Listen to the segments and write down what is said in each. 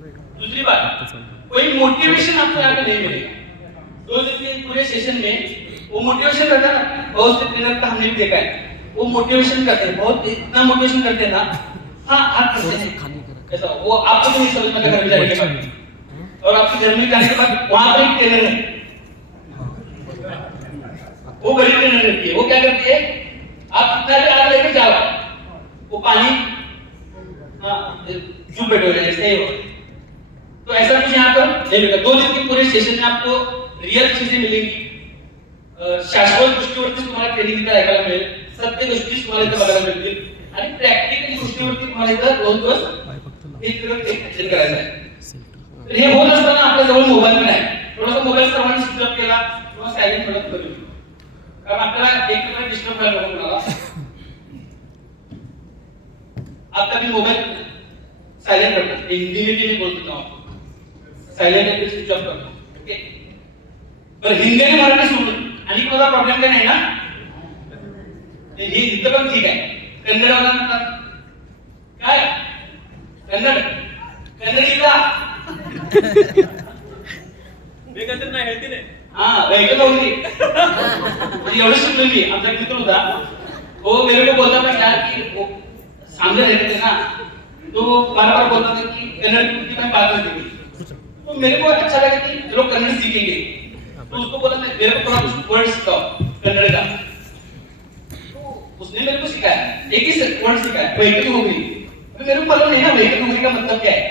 दूसरी बात, कोई मोटिवेशन आपको यहाँ पे नहीं मिलेगा। 2 दिन पूरे सेशन में वो मोटिवेशन करता है ना, बहुत से ट्रेनर का हमने भी देखा है, वो मोटिवेशन करते हैं, बहुत इतना मोटिवेशन करते हैं ना, हाँ आप करते हैं ऐसा, वो आपको नहीं समझ में घर में जाने के बाद, और आपके घर में जाने के बाद वहां पर एक ट्रेनर है, वो बड़ी ट्रेनर रहती है, वो क्या करती है, आप कितना भी आग लेके जाओ, वो पानी हाँ चुप बैठो जैसे ही हो। तो ऐसा कुछ यहाँ पर नहीं मिलेगा। 2 दिन के पूरे सेशन में आपको रियल चीजें मिलेंगी, शाश्वत गोष्टीवरती तुम्हाला ट्रेनिंग इथं ऐकायला मिळेल, सत्य गोष्टी तुम्हाला इथं बघायला मिळतील, आणि प्रॅक्टिकल गोष्टीवरती तुम्हाला इथं 2 दिवस एक एक्शन करायचं आहे। तर हे होत असताना आपल्या जवळ मोबाईल पण आहे, थोडासा मोबाईल सर्वांनी स्विच ऑफ केला किंवा सायलेंट ठेवला करू, कारण आपल्याला एक मिनिट डिस्टर्ब व्हायला नको कोणाला। आपका भी मोबाइल साइलेंट रखना, हिंदी में भी नहीं बोल सकता हूँ, साइलेंट है स्विच ऑफ करना, ओके। पर हिंदी आणि मराठी सोडून आणि कोणता प्रॉब्लेम काय नाही ना, हे इथं पण ठीक आहे। कन्नड वाला काय कन्नड कन्नडीला मी कन्नड नाही हेल्दी नाही, हाँ वेगळं होती एवढं शिकलो मी। आमचा मित्र होता, वो मेरे को बोलता था यार कि वो सामने रहते थे ना, तो बार बार बोलता था कि कन्नड़ की मैं बात नहीं की, तो मेरे को अच्छा लगा कि चलो कन्नड़ सीखेंगे, तो उसको बोला मैं मेरे को थोड़ा कुछ वर्ड सिखाओ कन्नड़ का, तो उसने मेरे को सिखाया, एक ही वर्ड सिखाया, वैकट होगरी। मेरे को मालूम नहीं ना वैकट होगरी का मतलब क्या है,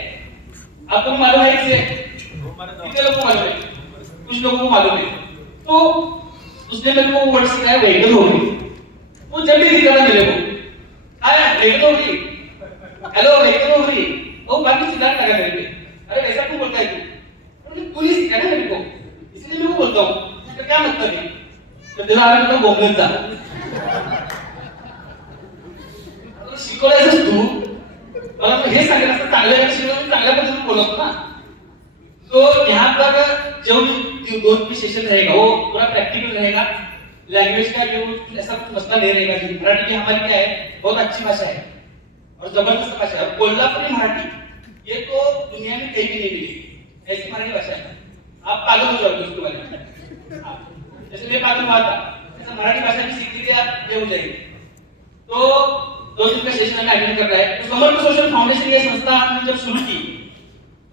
आपको मालूम है इसे, कितने लोगों को मालूम है, कुछ लोगों को मालूम है। तो उसने मेरे को वर्ड सिखाया वैकट होगरी, वो जब भी सिखाता मेरे को आया वेगन हो गई, हेलो वेगन हो गई, वो बाकी चिल्लाने लगा मेरे पे, अरे ऐसा क्यों बोलता है तू, अरे तू ही सिखाया ना मेरे को, इसलिए मैं वो बोलता हूँ, इसका क्या मतलब है, तो तेरा आगे तो बोलने था, शिकवलायचंस तू, मला तो हे सांगितलं असतं चांगल्या शिकवलं चांगल्या पद्धतीने बोलत ना। तो यहाँ पर जो भी 2 सेशन रहेगा वो पूरा प्रैक्टिकल रहेगा, लैंग्वेज का जो ऐसा कुछ मसला नहीं रहेगा। मराठी की हमारी क्या है, बहुत अच्छी भाषा है और जबरदस्त भाषा है, कोल्हापुरी मराठी ये तो दुनिया में कहीं भी नहीं मिलेगी, ऐसी मराठी भाषा है, आप पागल हो जाओगे उसके बारे में। जैसे मैं पागल हुआ था, ऐसा मराठी भाषा भी सीख लीजिए आप ये हो जाएगी। तो 2 दिन का सेशन हमें अटेंड कर रहा है। तो समर्थ सोशल फाउंडेशन ये संस्था हमने जब शुरू की,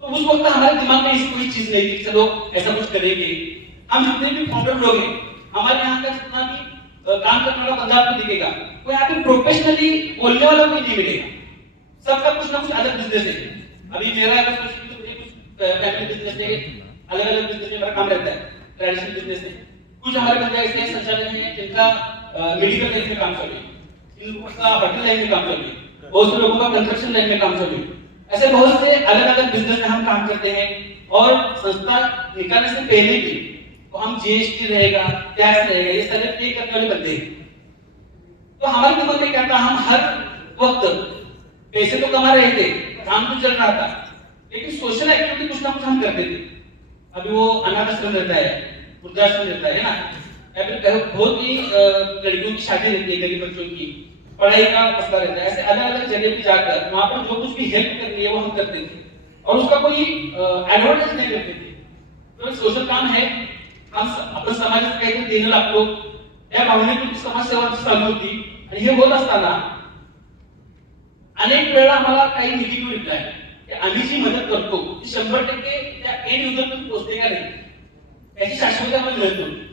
तो उस वक्त हमारे दिमाग में ऐसी कोई चीज नहीं थी चलो ऐसा कुछ करेंगे। हम जितने भी फाउंडर लोग हैं, हमारे यहाँ का जितना भी काम करने वाला बंदा आपको दिखेगा, वो यहाँ पे प्रोफेशनली बोलने वाला कोई नहीं मिलेगा, सबका कुछ ना कुछ अलग बिजनेस है। अभी मेरा अगर सोचिए तो मुझे कुछ फैमिली बिजनेस है, अलग अलग बिजनेस में मेरा काम रहता है, ट्रेडिशनल बिजनेस है। कुछ हमारे बंदे ऐसे हैं संचालक हैं जिनका मेडिकल लाइन में काम चल रही है, इनका होटल लाइन में काम चल रही है, बहुत से लोगों का कंस्ट्रक्शन लाइन में काम चल रही है। ऐसे बहुत से अलग अलग बिजनेस में हम काम करते हैं, और संस्था निकालने से पहले भी तो हम जीएसटी रहेगा, टैक्स रहेगा, ये सारे पे करने वाले बंदे हैं। तो हमारे दिमाग में क्या था, हम हर वक्त पैसे तो कमा रहे थे, काम तो चल रहा था, लेकिन सोशल एक्टिविटी कुछ ना कुछ हम करते थे। अभी वो अनाथ आश्रम रहता है, वृद्धाश्रम रहता है ना, या फिर बहुत ही लड़कियों की शादी रहती है, गरीब बच्चों की पढ़ाई का मसला रहता है, ऐसे अलग अलग जगह पे जाकर वहां पर जो कुछ भी हेल्प करनी है वो हम करते थे, और उसका कोई एडवर्टाइज नहीं करते थे। तो सोशल काम है, हम आपण समाजात काहीतरी देणं लागतो, या भावनेतून समाजसेवा चालू होती। आणि हे होत असताना अनेक वेळा आम्हाला काही निगेटिव्ह रिप्लाय की आम्ही जी मदत करतो ती 100% त्या एंड युजरपर्यंत पोहोचते का नाही, त्याची शाश्वती आम्हाला मिळत नव्हती।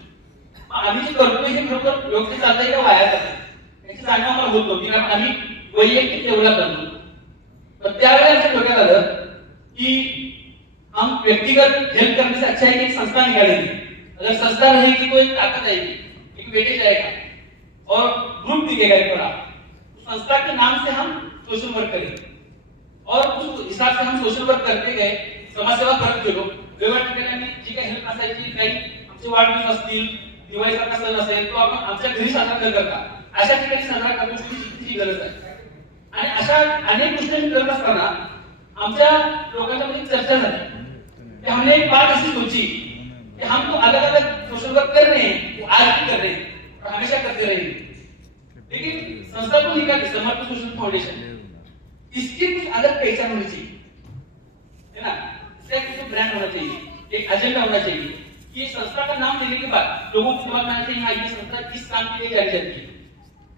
आम्ही जे करतो हे खरोखर योग्य चालतंय का वाया जातंय याची जाणीव आम्हाला होत नव्हती, कारण आम्ही वैयक्तिक लेवलला करतो। तर त्यावेळेला आमच्या डोक्यात आलं की हम व्यक्तिगत हेल्प करने से अच्छा है कि एक संस्था निकालेंगे। अगर संस्था रहेगी तो एक ताकत आएगी, एक वेटेज आएगा और ग्रुप दिखेगा एक बड़ा। उस संस्था के नाम से हम सोशल वर्क करेंगे, और उस हिसाब से हम सोशल वर्क करते गए, समाजसेवा करत गेलो। वेगवेगळ्या ठिकाणी आम्ही जी काही हेल्प असायची, काही आमचे वाढदिवस असतील, दिवाळीचा सण असेल, तो आपण आमच्या घरी साजरा न करता अशा ठिकाणी साजरा करण्याची गरज आहे। आणि अशा अनेक गोष्टी करत असताना आमच्या लोकांच्या मध्ये चर्चा झाली कि हमने एक बात ऐसी सोची कि हम तो अलग अलग सोशल वर्क कर रहे हैं, वो आज भी कर रहे हैं और हमेशा करते रहेंगे, लेकिन संस्था को निकाली समर्थ सोशल फाउंडेशन, इसकी कुछ अलग पहचान होनी चाहिए, है ना। ब्रांड होना चाहिए, एक एजेंडा होना चाहिए कि ये संस्था का नाम लेने के बाद लोगों को दिमाग में आना चाहिए हाँ ये संस्था किस काम के लिए जानी जाती है,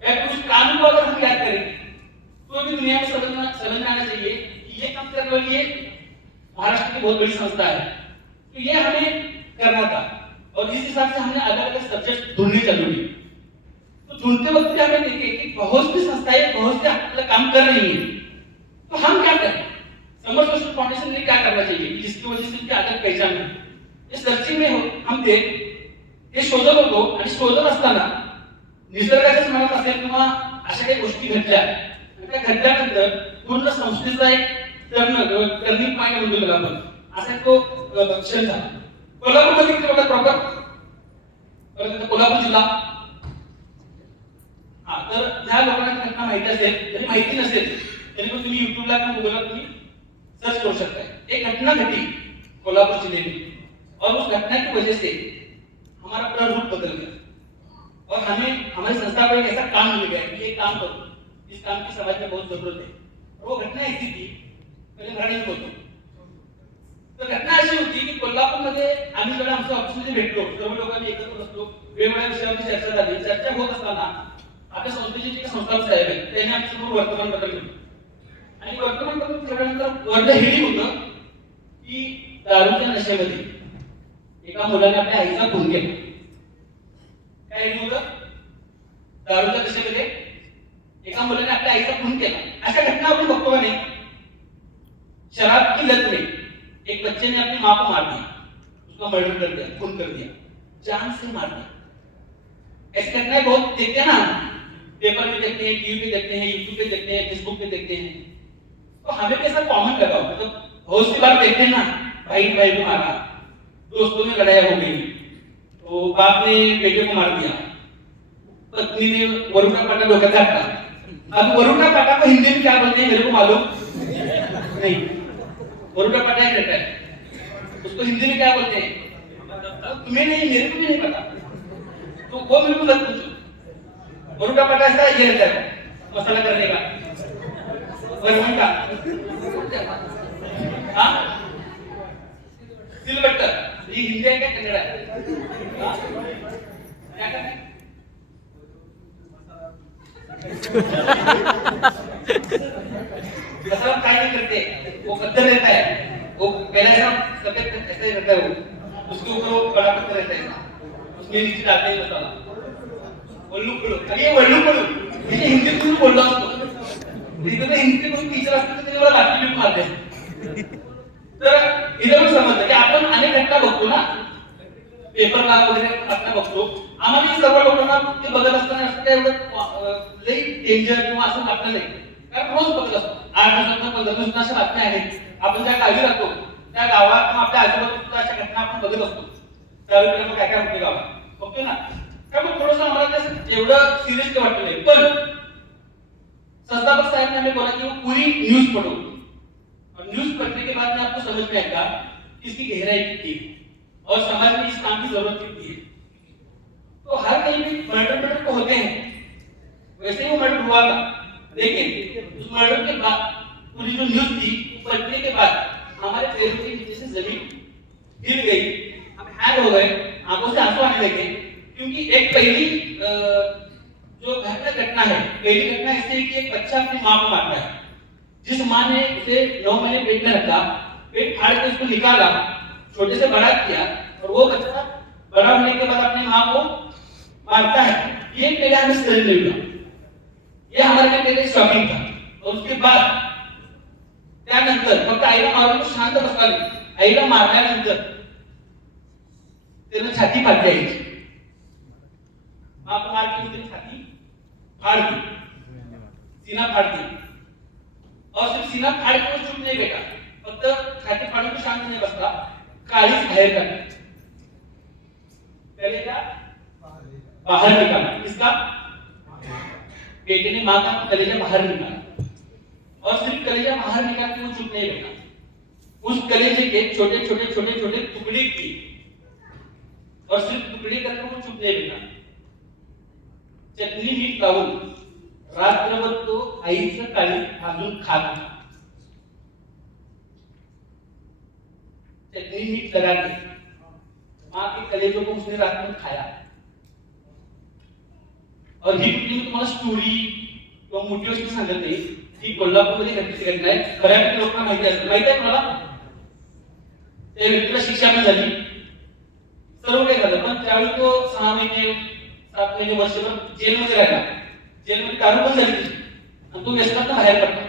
या फिर उस काम को अगर हम याद करेंगे तो भी दुनिया में समझ में आना चाहिए कि ये काम करने वाली ये महाराष्ट्र की बहुत बड़ी संस्था है। तो ये हमें करना था और इस हिसाब से हमने अलग अलग सब्जेक्ट ढूंढने चालू किए। तो ढूंढते वक्त भी हमें देखे कि बहुत सी संस्थाएं बहुत से अलग काम कर रही हैं, तो हम क्या करें, समर सोशल फाउंडेशन ने क्या करना चाहिए जिसकी वजह से उनकी अलग पहचान है। इस सर्चिंग में हम थे हे शोधत होतो आणि शोधत असताना निसर्गाच्या मनात असेल किंवा अशा काही गोष्टी घडल्या, त्या घडल्यानंतर पूर्ण संस्थेचा एक टर्निंग पॉईंट म्हणतो त्याला आपण, असा तो क्षण झाला। कोल्हापूरमध्ये किती बघा प्रॉपर कोल्हापूर जिल्हा, हा तर ह्या लोकांना घटना माहिती असेल तरी माहिती नसेल तरी पण तुम्ही युट्यूबला किंवा गुगलला तुम्ही सर्च करू शकता। एक घटना घटी कोल्हापुर जिले में और उस घटना की वजह से हमारा पूरा रूप बदल गया और हमें हमारी संस्था को एक ऐसा काम मिल गया कि ये काम करो, इस काम की समाज में बहुत जरूरत है। और वो घटना ऐसी थी, पहले मराठी में बोलतो, तर घटना अशी होती की कोल्हापूरमध्ये आम्ही जेव्हा आमच्या ऑफिसमध्ये भेटलो सर्व लोकांनी एकत्र बसलो, वेगवेगळ्या विषयावर चर्चा झाली। चर्चा होत असताना आपल्या संस्थेचे जे संस्थापक साहेब आहेत त्यांनी आमच्यासमोर वर्तमानपत्र घेतलं आणि वर्तमानपत्र ठेवल्यानंतर वरलं हेडिंग होतं की दारूच्या नशेमध्ये एका मुलाने आपल्या आईचा खून केला। काय हेडिंग होतं, दारूच्या नशेमध्ये एका मुलाने आपल्या आईचा खून केला। अशा घटना आपण बघतो का नाही, शराब की लत में एक बच्चे ने अपनी माँ को मार दिया, उसका मर्डर कर दिया, खून कर दिया, जान से मार दिया। ऐसी घटनाएं बहुत देखते हैं ना, पेपर में देखते हैं, टीवी पे देखते हैं, यूट्यूब पे देखते हैं, फेसबुक पे देखते हैं। तो हमें कैसा कॉमन लगा, मतलब बहुत सी बार देखते हैं ना, भाई भाई को मारा, दोस्तों में लड़ाई हो गई, तो बाप ने बेटे को मार दिया, पत्नी ने वरुणा पाटा डोक्यात घातला। अब वरुणा पाटा को हिंदी में क्या बोलते हैं मेरे को मालूम नहीं, वरुणा पाटा एक रहता है, उसको हिंदी में क्या बोलते हैं तुम्हें नहीं, मेरे को भी नहीं पता, तो वो मेरे को मत पूछो। वरुणा पाटा ऐसा ये रहता है मसाला करने का, वरुण का हाँ सिलबट्टर, ये हिंदी है क्या कन्नड़ है, क्या करना है मसाला काय नहीं करते, वो पत्थर रहता है, वो पहले ऐसा सफेद ऐसे रहता है, वो उसके ऊपर वो बड़ा पत्थर रहता है, उसमें नीचे डालते हैं मसाला, वल्लू पड़ो, अरे ये वल्लू पड़ो, ये हिंदी में बोल रहा हूँ, इधर में हिंदी कोई टीचर असते तो मला लाठी भी मारते। तर इधर समजलं की आपण अनेक घटना बघतो ना पेपरला वगैरे घटना बघतो, आम्हाला सर्व लोकांना ते बघत असताना असं काय एवढं लई डेंजर किंवा असं वाटलं नाही, कारण रोज बघत असतो 8 दिवसांना 15 दिवसांना अशा बातम्या आहेत, आपण ज्या गावी राहतो त्या गावात किंवा आपल्या आजूबाजूला अशा घटना आपण बघत असतो, त्यावेळेला मग काय काय होते गावात बघतो ना, त्यामुळे थोडंसं आम्हाला ते एवढं सिरियसली वाटलं नाही। पण संस्थापक साहब ने हमें बोला कि वो पूरी न्यूज पढ़ो और न्यूज पढ़ने के बाद में आपको समझ में आएगा कि इसकी गहराई कितनी है और समाज में इस काम की जरूरत कितनी है। तो हर कहीं भी मर्डर तो होते हैं, वैसे ही वो मर्डर हुआ था, लेकिन उस मर्डर के बाद पूरी जो न्यूज थी पढ़ने के बाद हमारे पैरों के नीचे से जमीन हिल गई, हम हैंग हो गए, आंखों से आंसू आने लगे, क्योंकि एक पहली जो घटना है, पहली घटना ऐसे है कि एक बच्चा अपनी माँ को मारता है, जिस माँ ने उसे 9 महीने पेट में रखा, पेट फाड़ के उसको निकाला, छोटे से बड़ा किया और वो बच्चा बड़ा होने के बाद अपनी माँ को मारता है। ये पहले हमें समझ नहीं हुआ, ये हमारे लिए पहले शॉकिंग था। और उसके बाद त्यानंतर फक्त आईला मारून तो शांत बसला नाही, आईला मारल्यानंतर त्याने छाती फाडली आईची, माँ को मार के उसने छाती फाड़ दी, सीना फाड़ दी, और सिर्फ सीना फाड़ के वो चुप नहीं बैठा, फक्त छाती फाड़ून तो शांत नहीं बसला, काळीच बाहेर काढली। पहले क्या बाहर निकाला, किसका बेटे ने माँ का कलेजा बाहर निकाला, और सिर्फ कलेजा बाहर निकाल के वो चुप नहीं बैठा, उस कलेजे के छोटे छोटे छोटे छोटे टुकड़े किए और सिर्फ टुकड़े करके वो चुप नहीं बैठा, चटणी मीठ लावून रात्रभर तो आईचं काळी भाजून खात होता। चटनी मीठ लगा के माँ के कलेजों को उसने रात में खाया। और ही कुठली मी तुम्हाला स्टोरी किंवा मोटिवेशन सांगत नाही, ही कोल्हापूरमध्ये घडलेली घटना आहे। बऱ्यापैकी लोकांना माहिती आहे, माहिती आहे मला त्या व्यक्तीला शिक्षा पण झाली, सर्व काही झालं, पण त्यावेळी तो 6 महिने 7 महिने वर्षभर जेलमध्ये राहिला। जेलमध्ये दारू पण झाली त्याची आणि तो व्यसनातून बाहेर पडला।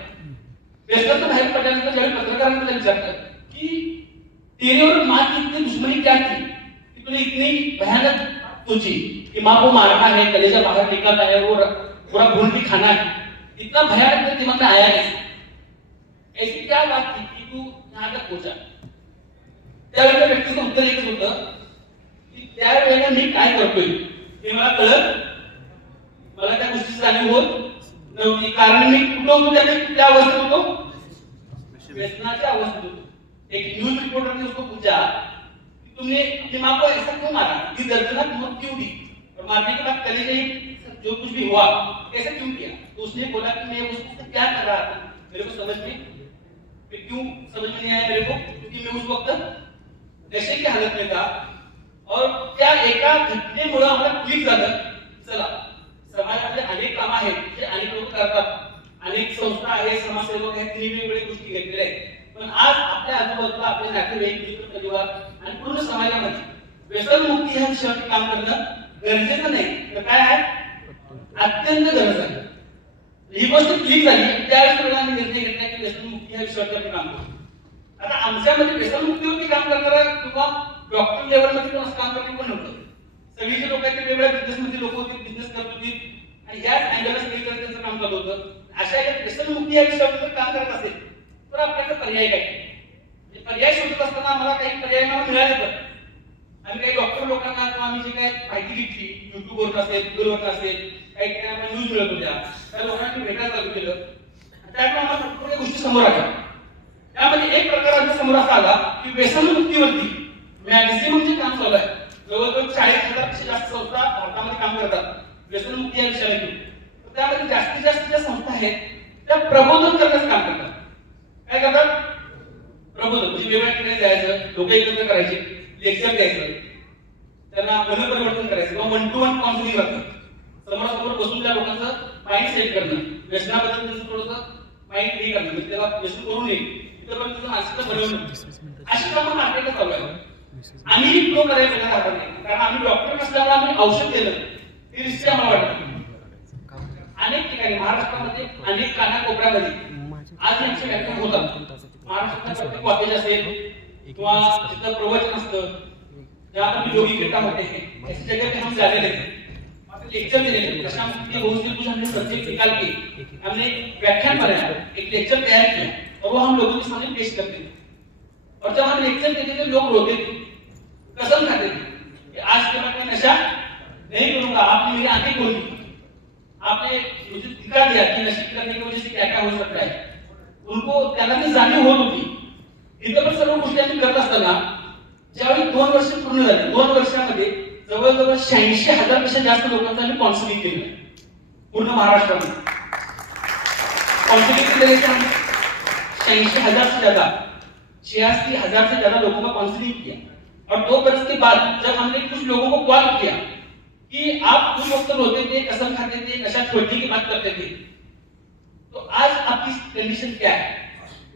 व्यसनातून बाहेर पडल्यानंतर ज्यावेळी पत्रकारांना त्याला विचारलं की तेरे और माँ की इतनी दुश्मनी क्या थी कि तूने इतनी भयानक सोची कि माँ को मारना है, कलेजा बाहर निकालना है, वो पूरा भून भी खाना है, इतना भयानक तेरे दिमाग में आया कैसे? ऐसी क्या बात थी कि तू यहाँ तक पहुंचा? त्यावेळेला व्यक्तीचं उत्तर एकच होतं की त्यावेळेला मी काय करतोय हे मला कळत, मला त्या गोष्टीची जाणीव होत नव्हती, कारण मी कुठं होतो, त्याने कुठल्या अवस्थेत होतो, व्यसनाच्या अवस्थेत होतो। एक न्यूज रिपोर्टर ने उसको पूछा कि तुमने अपनी माँ को ऐसा क्यों मारा, इतनी दर्दनाक मौत क्यों दी, और मारने के बाद कलेजे जो कुछ भी हुआ कैसे क्यों किया? तो उसने बोला कि मैं उसको क्या कर रहा था मेरे को समझ में, क्यों समझ में नहीं आया मेरे को, क्योंकि मैं उस वक्त नशे की हालत में था। और त्या एका घटनेमुळे आम्हाला क्लिक झालं, चला समाजामध्ये अनेक कामं आहेत जे अनेक लोक करतात, अनेक संस्था आहेत, समाजसेवक आहेत, त्यांनी वेगवेगळ्या गोष्टी घेतलेल्या आहेत, पण आज आपल्या आजूबाजूला आपले नातेवाईक, मित्र, परिवार आणि पूर्ण समाजामध्ये व्यसनमुक्ती ह्या विषयावर काम करणं गरजेचं नाही तर काय आहे, अत्यंत गरज आहे। ही गोष्ट क्लिक झाली, त्यावेळेस वेळेला आम्ही निर्णय घेतला की व्यसनमुक्ती ह्या विषयावर आपण काम करू। आता आमच्यामध्ये व्यसनमुक्तीवरती काम करणारा किंवा डॉक्टर लेवलमध्ये कोण काम करणे पण नव्हतं, सगळी जे लोक आहेत ते वेगवेगळ्या बिझनेसमध्ये लोक होते, बिझनेस करत होती आणि याच अँगलला सगळी त्यांचं काम चालू होतं। अशा या व्यसनमुक्ती या विषयावर जर काम करत असेल तर आपल्याकडे पर्याय काय, पर्याय शोधत असताना आम्हाला काही पर्याय मिळाले तर आम्ही काही डॉक्टर लोकांना किंवा आम्ही जे काही माहिती घेतली युट्यूबवर असेल, गुगलवर असेल, काही काही आम्हाला न्यूज मिळत होत्या, त्या लोकांनी भेटायला चालू केलं, त्यामुळे आम्हाला भरपूर काही गोष्टी समोर आल्या। त्यामध्ये एक प्रकार आमच्या समोर असा आला की व्यसनमुक्तीवरती मॅक्सिमम जे काम चालू आहे, जवळजवळ 40,000 पेक्षा जास्त संस्था भारतामध्ये काम करतात व्यसनमुक्ती या विषयाला घेऊन। त्यामध्ये जास्तीत जास्त ज्या संस्था आहेत त्या प्रबोधन करण्याचं काम करतात। काय करतात? प्रबोधन, म्हणजे वेगवेगळ्या ठिकाणी जायचं, लोक एकत्र करायचे, लेक्चर द्यायचं, त्यांना मनपरिवर्तन करायचं किंवा 1-to-1 काउन्सिलिंग करतात, समोरासमोर बसून त्या लोकांचं माइंड सेट करणं, व्यसनाबद्दल त्यांचं थोडंसं माइंड हे करणं, म्हणजे त्याला व्यसन करू नये तिथपर्यंत त्याचं मानसिकता बनवणं, अशी कामं मार्केटला चालू आहे। आम्ही प्रो करायला पहिला हातात नाही, कारण आम्ही डॉक्टर नसल्यामुळे आम्ही औषध देणं हे रिस्की आम्हाला वाटत। अनेक ठिकाणी महाराष्ट्रामध्ये अनेक कानाकोपऱ्यामध्ये आज यांचे कार्यक्रम होतात, महाराष्ट्रात कॉलेज असेल किंवा जिथं प्रवचन असतं, जहाँ पर योगी इकट्ठा होते हैं, ऐसी जगह पे हम जाने लगे, वहाँ पे लेक्चर देने लगे। प्रशांत बहुत से कुछ हमने सब्जेक्ट निकाल के हमने व्याख्यान बनाया, एक लेक्चर तैयार किया और वो हम लोगों के सामने पेश करते थे। और जब हम लेक्चर देते थे लोग रोते थे, कसम खाते थे कि आज के बाद मैं नशा नहीं करूंगा, आपने मेरी आंखें खोल दी, आपने मुझे दिखा दिया कि नशे करने की वजह से क्या क्या हो सकता है। उनको त्याला ती जाणीव होत होती। इथं पण सर्व गोष्टी आम्ही करत असताना ज्यावेळी 2 वर्ष पूर्ण झाली, 2 वर्षामध्ये जवळजवळ 86,000 पेक्षा जास्त लोकांचं आम्ही काउन्सिलिंग केलं पूर्ण महाराष्ट्रामध्ये। काउन्सिलिंग केलेले 86,000 से ज्यादा, 86,000 से ज्यादा लोगों का काउंसलिंग किया। और 2 बरस के बाद जब हमने कुछ लोगों को कॉल किया कि आप उस वक्त रोते थे, कसम खाते थे, नशा छोड़ने की बात करते थे, तो आज आपकी कंडीशन क्या है,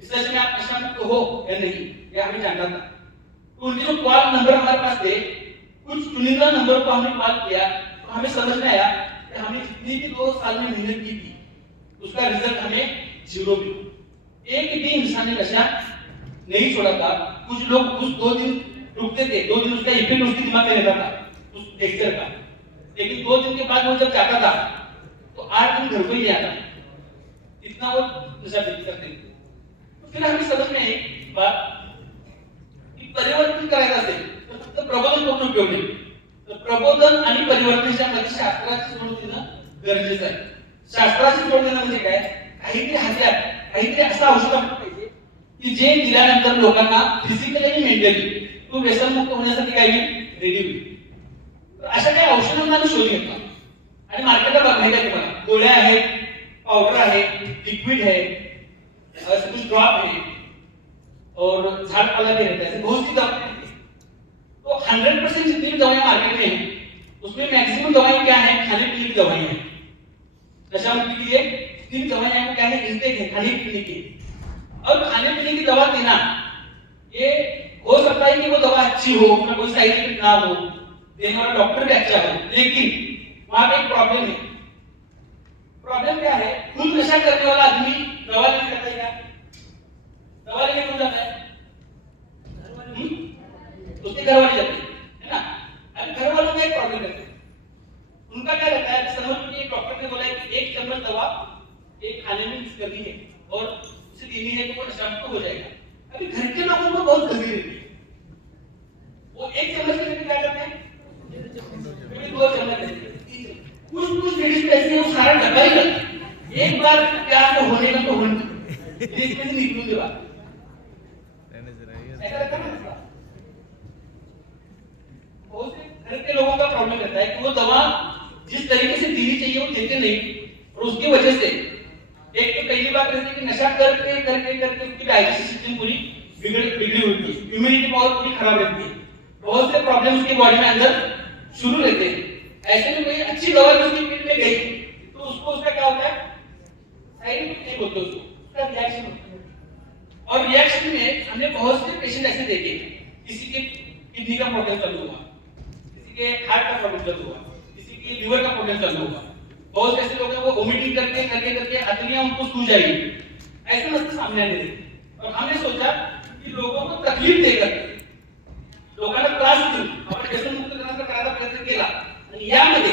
सच में आप नशा मुक्त हो या नहीं, ये हमें जानना था। तो उनके जो कॉल नंबर हमारे पास थे, कुछ चुनिंदा नंबर को हमने कॉल किया तो हमें समझ में आया कि हमने जितनी भी 2 साल में मेहनत की थी उसका रिजल्ट हमें 0 मिला। एक भी इंसान ने नशा नहीं छोड़ा था। कुछ लोग कुछ 2 दिन रुकते थे, 2 दिन उसका इफेक्ट उसके दिमाग में रहता था उस लेक्चर का, लेकिन 2 दिन के बाद वो जब जाता था तो 8 दिन घर को ही नहीं आता, इतना वो नशा करते थे। तो फिर हमें समझ में आई बात की परिवर्तन करायचं असेल तर फक्त प्रबोधन करून उपयोग नाही, तर प्रबोधन आणि परिवर्तनाच्या मध्ये शास्त्राची जोड देणं गरजेचं आहे। शास्त्राची जोड देणं म्हणजे काय, काहीतरी हत्यार, काहीतरी असं औषध आपलं पाहिजे की जे दिल्यानंतर लोकांना फिजिकली आणि मेंटली तो व्यसनमुक्त होण्यासाठी काही रेडी होईल। अशा काही औषधांना आम्ही शोध घेतला आणि मार्केटला माहिती आहे तुम्हाला, गोळ्या आहेत, पावडर आहे, लिक्विड आहे, कुछ ड्रॉप है, और झाड़ पाला भी रहता है, ऐसे बहुत सी दवाएं रहती हैं। तो 100% जितनी भी दवाएं मार्केट में हैं उसमें मैक्सिमम दवाएं क्या है, खाने पीने की दवाएं हैं। नशा मुक्ति के लिए जितनी भी दवाएं हैं वो क्या है, इनटेक है, खाने पीने की। और खाने पीने की दवा देना, ये हो सकता है कि वो दवा अच्छी हो, उसका कोई साइड इफेक्ट ना हो, देने वाला डॉक्टर भी अच्छा हो, लेकिन वहां पे एक प्रॉब्लम है। प्रॉब्लम क्या है, खुद नशा करने वाला आदमी दवा लेने जाता है क्या? दवा लेने कौन जाता है? उसके घर वाले जाते हैं, है ना? अब घर वालों में एक प्रॉब्लम रहता है, उनका क्या रहता है, समझ लीजिए डॉक्टर ने बोला है कि 1 चम्मच दवा एक खाने में मिक्स करनी है और उसे देनी है तो वो नशा मुक्त हो जाएगा। अभी घर के लोगों को बहुत जल्दी रहती है, वो 1 चम्मच के लिए क्या करते हैं, फिर 2 चम्मच देते हैं। कुछ लेडीज ऐसे हैं, वो सारा डब्बा ही करते हैं, एक बार क्या तो होने का तो होने इसमें से निकलूंगे बात, ऐसा लगता है ना। बहुत से घर के लोगों का प्रॉब्लम रहता है कि वो दवा जिस तरीके से देनी चाहिए वो देते नहीं, और उसकी वजह से एक तो पहली बात रहती है कि नशा करके करके करके उसकी डाइजेस्टिव सिस्टम पूरी बिगड़ी होती है, इम्यूनिटी पावर पूरी खराब रहती है, बहुत से प्रॉब्लम्स उसके बॉडी में अंदर शुरू रहते हैं। ऐसे में कोई अच्छी दवा उसकी पेट में गई तो उसको उसका क्या होता है, साइड इफेक्ट नहीं होता, उसका रिएक्शन होता है। और रिएक्शन में हमने बहुत से पेशेंट ऐसे देखे, किसी के किडनी का प्रॉब्लम चालू हुआ, किसी के हार्ट का प्रॉब्लम चालू हुआ, किसी के लिवर का प्रॉब्लम चालू हुआ। बहुत ऐसे लोग हैं वो वोमिटिंग करके करके करके अतलियां उनको सूज जाएगी, ऐसे मसले सामने आने लगे। और हमने सोचा कि लोगों को तकलीफ देकर, लोकांना त्रास देऊन आपण व्यसन मुक्त करण्याचा करायचा प्रयत्न केला, आणि यामध्ये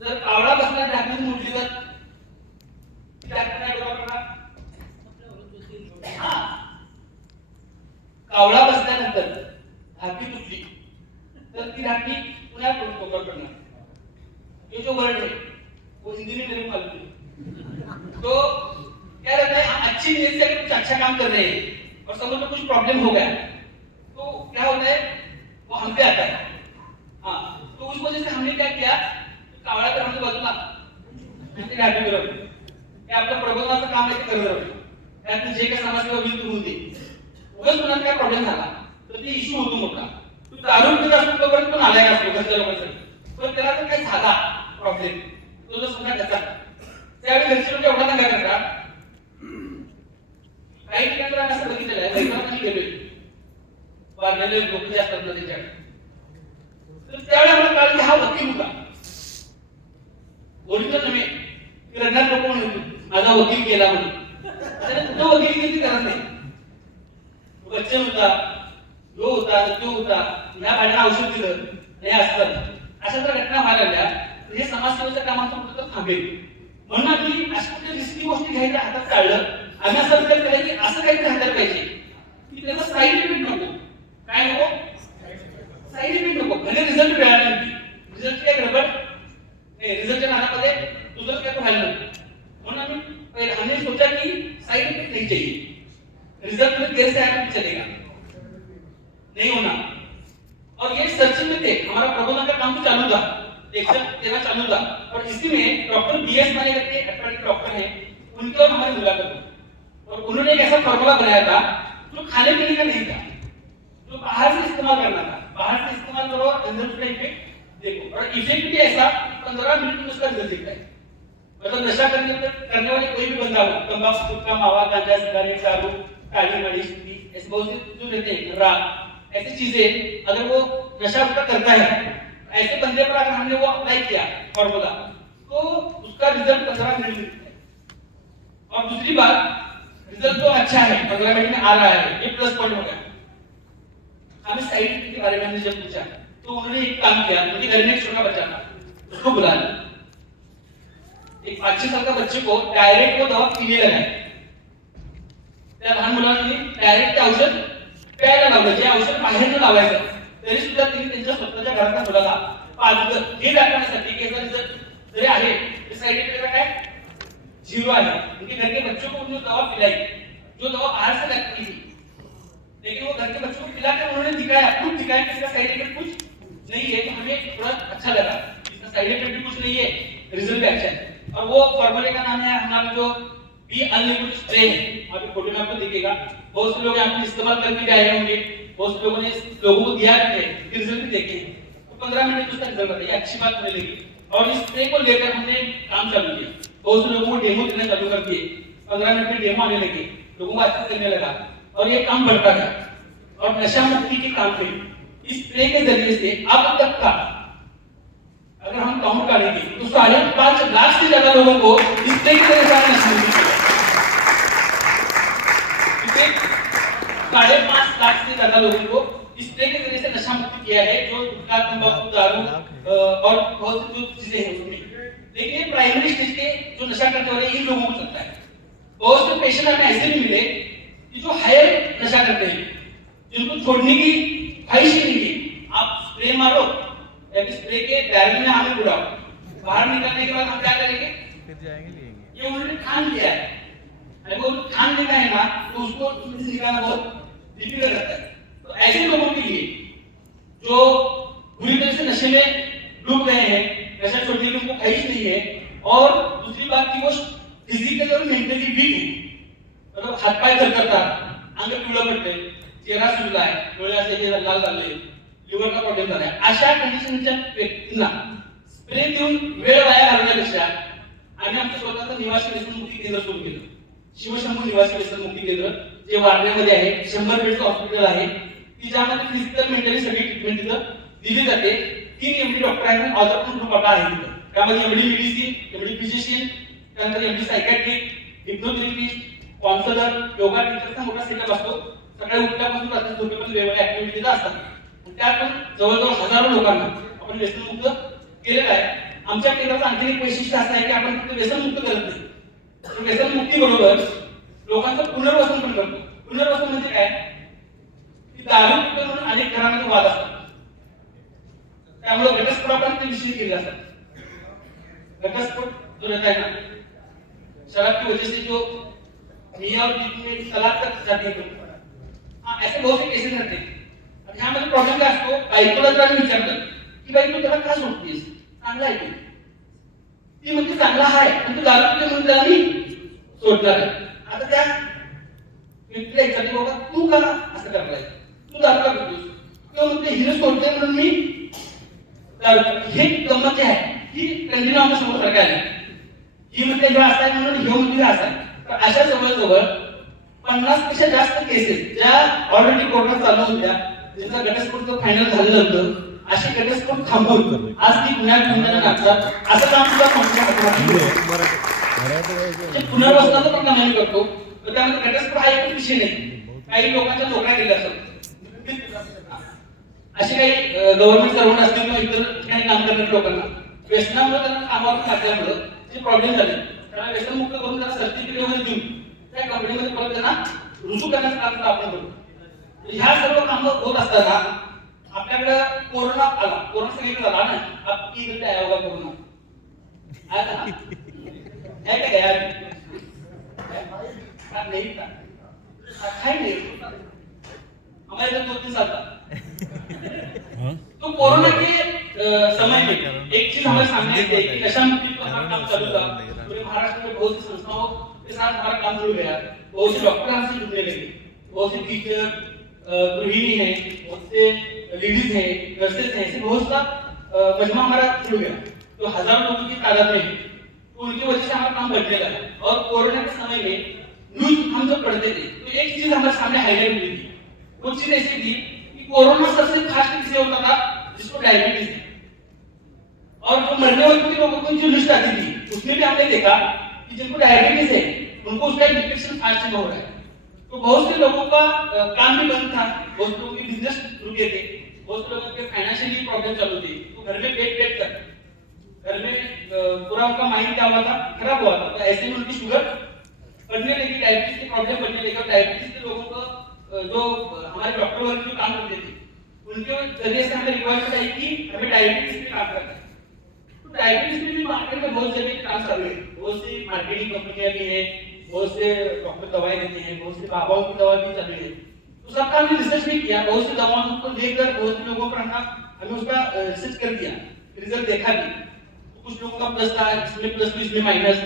जर कावळा बसला ढाकून मुडली तर डॉक्टर काय करणार? हां, कावळा बसल्यानंतर धाकी तुटली तर ती धाकी पुन्हा कोकर करणार। ये जो वर्ड है वो हिंदी में मेरे को मालूम नहीं। तो क्या रहता है, हम अच्छी नीयत से अगर कुछ अच्छा काम कर रहे हैं और समझ लो कुछ प्रॉब्लम हो गया तो क्या होता है, वो हम पे आता है। हाँ, तो उस वजह से हमने क्या किया, कावळा तर हमने बदला, म्हणजे घाटी बरोबर हे आपलं प्रबोधनाचं काम आहे ते करत राहतो, त्यात जे काही समाजसेवा होईल ते होऊ दे। उगाच कोणाला काय प्रॉब्लेम झाला तर ते इश्यू होतो मोठा, तो दारू पित असतो तोपर्यंत पण आलाय असतो घरच्या लोकांसाठी, पण त्याला जर काही झाला प्रॉब्लेम, तो जो समजा त्याचा, त्यावेळी घरचे लोक एवढा दंगा करतात। काही ठिकाणी आम्ही असं बघितलेलं आहे, लग्नात आम्ही गेलोय, वारलेले लोक जे असतात ना त्याच्याकडे, तर त्यावेळी आम्हाला कळलं की हा वकील होता, ओरिजिनल नव्हे, की रडणार लोक म्हणून माझा वकील केला म्हणून, तो वकील किती करत नाही, बच्चे होता, जो होता तो होता, ह्या भाड्याला औषध दिलं हे असतं, अशा जर घटना व्हायला लागल्या तर हे समाजसेवेचं काम आमचं कुठं थांबेल। म्हणून आम्ही अशा कुठल्या रिस्की गोष्टी घ्यायच्या हातात काढलं, आम्ही असं विचार केला की असं काहीतरी हाताला पाहिजे की त्याचा साईड इफेक्ट नको, काय नको, साईड इफेक्ट नको, भले रिझल्ट मिळाला नाही, रिझल्ट काय गडबड नाही, रिझल्टच्या नादामध्ये तुझं काय व्हायला नको, म्हणून हमने सोचा कि साइड इफेक्ट नहीं चाहिए, रिजल्ट में देर से आया तो चलेगा, नहीं होना। और ये सर्चिंग में थे, हमारा प्रबोधन का काम तो चालू था, लेक्चर देना चालू था, और इसी में डॉक्टर बीएस माने करके एथलेटिक डॉक्टर हैं, उनके और हमारी मुलाकात हुई, और उन्होंने एक ऐसा फॉर्मूला बनाया था जो खाने पीने का नहीं था, जो बाहर से इस्तेमाल करना था, बाहर से इस्तेमाल करो अंदर उसका इफेक्ट देखो, और इफेक्ट भी ऐसा 15 मिनट में उसका रिजल्ट दिखता है। मतलब नशा करने वाले कोई भी बंदा हो, तंबाकू, गुटखा, मावा, गांजा, सिगारेट, दारू, काली माड़ी, ऐसे बहुत से जो रहते हैं रात, ऐसी चीजें अगर वो नशा उसका करता है, ऐसे बंदे पर अगर हमने वो अप्लाई किया फॉर्मूला तो उसका रिजल्ट 15 मिनट में दिखता है। और दूसरी बात, रिजल्ट तो अच्छा है, 15 मिनट में आ रहा है, ये प्लस पॉइंट हो गया। हमें साइड इफेक्ट के बारे में हमने जब पूछा तो उन्होंने एक काम किया, उनके घर में एक छोटा बच्चा था, उसको बुला लिया, एक 5-6 साल का बच्चे को डायरेक्ट वो दवा पीने लगाए, त्या लहान मुलांनी डायरेक्ट औषध प्यायला लावलं, जे औषध बाहेर न लावायचं तरी सुद्धा त्यांनी त्यांच्या स्वतःच्या घरातल्या मुलाला पाजलं, हे दाखवण्यासाठी की याचा रिझल्ट जरी आहे ते साइड इफेक्ट काय जीरो आहे, उनके घर के बच्चों को उन्होंने दवा पिलाई जो दवा बाहर से लगती थी, लेकिन वो घर के बच्चों को पिलाकर उन्होंने दिखाया, खुद दिखाया कि इसका साइड इफेक्ट कुछ नहीं है, तो हमें थोड़ा अच्छा लगा, इसका साइड इफेक्ट भी कुछ नहीं है, रिजल्ट भी अच्छा है। और वो फॉर्मूले का नाम है हमारा जो भी अनलिमिटेड स्प्रे है, वहाँ पे फोटो में आपको दिखेगा। बहुत से लोग यहाँ पे इस्तेमाल करके भी आए होंगे, बहुत से लोगों ने लोगों को दिया भी है, रिजल्ट भी देखे हैं। तो 15 मिनट में उसका रिजल्ट आता है, ये अच्छी बात होने लगी। और इस स्प्रे को लेकर हमने काम चालू किया, बहुत से लोगों को डेमो देना चालू कर दिए, 15 मिनट में डेमो आने लगे, लोगों को अच्छा लगने लगा और ये काम बढ़ता गया और नशा मुक्ति के काम पे इस स्प्रे के जरिए से अब तक का अगर हम काउंट करेंगे तो 5.5 लाख से ज्यादा लोगों को इस स्प्रे के जरिए नशा मुक्ति किया। 5.5 लाख से ज्यादा लोगों को इस स्प्रे के जरिए से नशा मुक्ति किया है, जो गुटखा, तंबाकू, दारू और बहुत सी जो चीजें हैं उसमें। लेकिन ये प्राइमरी स्टेज के जो नशा करने वाले इन लोगों को चलता है। बहुत से पेशेंट हमें ऐसे भी मिले कि जो हायर नशा करते हैं, जिनको छोड़ने की ख्वाहिश ही नहीं है। आप स्प्रे मारो या स्प्रे के बैरल में हमें बुलाओ, बाहर निकलने के बाद हम क्या करेंगे, ये उन्होंने ठान लिया है, अगर वो ठान लेना है ना तो उसको निकालना बहुत डिफिकल्ट रहता है। तो ऐसे लोगों के लिए जो बुरी तरह से नशे में डूब रहे हैं, नशा छोड़ने की उनको ख्वाहिश नहीं है, और दूसरी बात कि वो फिजिकली और मेंटली वीक है, मतलब हाथ पाय थरथरता, अंग पिवळं पडते, चेहरा सुजला आहे, डोळ्याचे हे लाल झाले, लिव्हरचा प्रॉब्लेम झाला आहे, अशा कंडिशनच्या व्यक्तींना स्प्रे देऊन वेळ वाया घालवण्यापेक्षा आम्ही आमचं स्वतःचं निवासी व्यसन मुक्ती केंद्र सुरू केलं, शिवशंभू निवासी व्यसन मुक्ती केंद्र, जे वारणेमध्ये आहे। 100 बेडचं हॉस्पिटल आहे की ज्यामध्ये फिजिकल मेंटली सगळी ट्रीटमेंट तिथं दिली जाते। 3 एमडी डॉक्टर आहेत, ऑदर पण ग्रुप आहे तिथं, त्यामध्ये एमडी मेडिसिन, एमडी फिजिशियन, त्यानंतर एमडी सायकॅट्रिक, हिप्नोथेरपिस्ट, काउन्सलर, योगा टीचरचा मोठा सेटअप असतो। सकाळी उठल्यापासून रात्री झोपेपर्यंत वेगवेगळ्या ऍक्टिव्हिटी तिथं असतात। त्यातून जवळजवळ हजारो लोकांना आपण व्यसनमुक्त केलेलं आहे। आमच्या केंद्राचं आणखी एक वैशिष्ट्य असं आहे की आपण फक्त व्यसनमुक्त करत नाही, तर व्यसनमुक्ती बरोबर लोकांचं पुनर्वसन पण करतो। पुनर्वसन म्हणजे काय, की दारू पितो म्हणून अनेक घरामध्ये वाद असतात, त्यामुळे घटस्फोटापर्यंत ते विषय केले जातात। घटस्फोट जो रहता है ना, शराब की वजह से जो मियां और बीवी में तलाक तक जाती है, हाँ ऐसे बहुत से केसेस रहते हैं। अब यहाँ मतलब प्रॉब्लम क्या असतो, बायकोला जर आम्ही विचारतो की बाई तू त्याला का सोडतेस, चांगला आहे ती म्हणते चांगला आहे, पण तू दारू पितो म्हणून त्याला मी सोडणार आहे। आता त्या व्यक्तीला विचारते बाबा तू का असं करताय, तू दारू का पितोस, किंवा म्हणते हिने सोडते म्हणून मी दारू, हे गंमत जी आहे ही कंटिन्यू आमच्या समोर सारखं आली। ही म्हणते हे असं आहे म्हणून हे म्हणते असं आहे। तर अशा जवळजवळ 50 पेक्षा जास्त केसेस ज्या ऑलरेडी कोर्टात चालू होत्या, ज्यांचा घटस्फोट फायनल झालेलं होतं, असे घटस्फोट थांबवून आज ती पुण्यात नाचतात। असं काम सुद्धा पुनर्वसनाचं पण काम आम्ही करतो। तर त्यामध्ये घटस्फोट हा एक विषय नाही, काही लोकांच्या नोकऱ्या गेल्या असतात, असे काही गव्हर्नमेंट सर्वंट असतील किंवा इतर ठिकाणी काम करणाऱ्या लोकांना व्यसनामुळे त्यांना कामावर टाकल्यामुळे जे प्रॉब्लेम झाले, त्यांना व्यसनमुक्त करून त्यांना सर्टिफिकेट वगैरे देऊन त्या कंपनीमध्ये परत त्यांना रुजू करण्याचं काम आपण करतो। ह्या सर्व कामं होत असताना आपल्याकडे कोरोना आला, कोरोना सगळीकडे आला ना, आपकी इधर आया होगा कोरोना, आया था है क्या गया नहीं था, अच्छा ही नहीं, हमारे इधर 2-3 साल था। तो कोरोना के समय में एक चीज हमारे सामने आई थी कि नशा मुक्ति का हमारा काम चालू था। पूरे महाराष्ट्र में बहुत सी संस्थाओं के साथ हमारा काम शुरू गया, बहुत से डॉक्टर हमसे जुड़ने लगे, बहुत से टीचर, गृहिणी है, बहुत से लेडीज है, नर्सेस है, ऐसे बहुत सा मजमा हमारा शुरू गया। तो हजारों लोगों की तादाद में है, तो उनकी वजह से हमारा काम बढ़ने लगा। और कोरोना के समय में न्यूज हम जब पढ़ते थे तो एक चीज हमारे सामने हाईलाइट हुई थी, वो चीज ऐसी थी कि कोरोना सबसे फास्ट किसे होता था, जिसको डायबिटीज है, और जो मरने वाले लोगों की जो लिस्ट आती थी उसमें भी हमने देखा कि जिनको डायबिटीज है उनको उसका डिटेक्शन फास्ट में हो रहा है। तो बहुत से लोगों का काम भी बंद था, बहुत लोगों के बिजनेस रुके थे, बहुत लोगों के फाइनेंशियली प्रॉब्लम चालू थी, तो घर में पेट तक घर में पूरा उनका माइंड क्या हुआ था, खराब हुआ था। तो ऐसे में उनकी शुगर बढ़ने लगी, डायबिटीज की प्रॉब्लम बढ़ने लगी। डायबिटीज के लोगों को जो हमारे डॉक्टर वर्ग जो काम करते थे उनके जरिए से हमें रिक्वायरमेंट आई कि हमें डायबिटीज पे काम करना है। तो डायबिटीज में भी मार्केट में बहुत जगह काम चालू है, बहुत सी मार्केटिंग कंपनियां भी है, बहुत से डॉक्टर दवाएं देते हैं, बहुत से बाबाओं की दवा भी चालू है। तो सबका हमने रिसर्च भी किया, बहुत सी दवाओं को लेकर बहुत से लोगों पर हमने उसका रिसर्च कर दिया, रिजल्ट देखा भी। तो कुछ लोगों का प्लस था, इसमें प्लस भी इसमें माइनस,